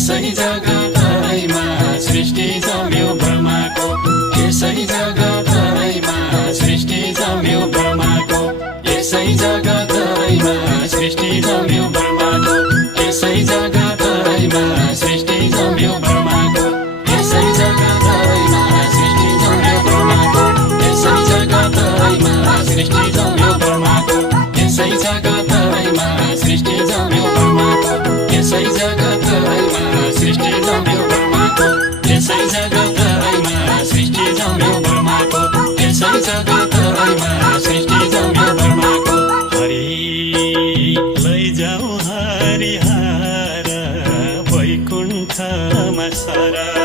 यसै जगतैमा सृष्टि जम्यो ब्रह्माको यसै जगतैमा सृष्टि जम्यो ब्रह्माको यसै जगतैमा सृष्टि जम्यो ब्रह्माको यसै जगतैमा सृष्टि जम्यो ब्रह्माको यसै जगतैमा सृष्टि जम्यो ब्रह्माको यसै जगतैमा सृष्टि जम्यो ब्रह्माको यसै जगतैमा सृष्टि जम्यो ब्रह्माको यसै जगतैमा सृष्टि जम्यो ब्रह्माको यसै जगतैमा सृष्टि जम्यो ब्रह्माको यसै जगतैमा सृष्टि जम्यो ब्रह्माको हरि लैजाऊ हरिहर वैकुण्ठमा सर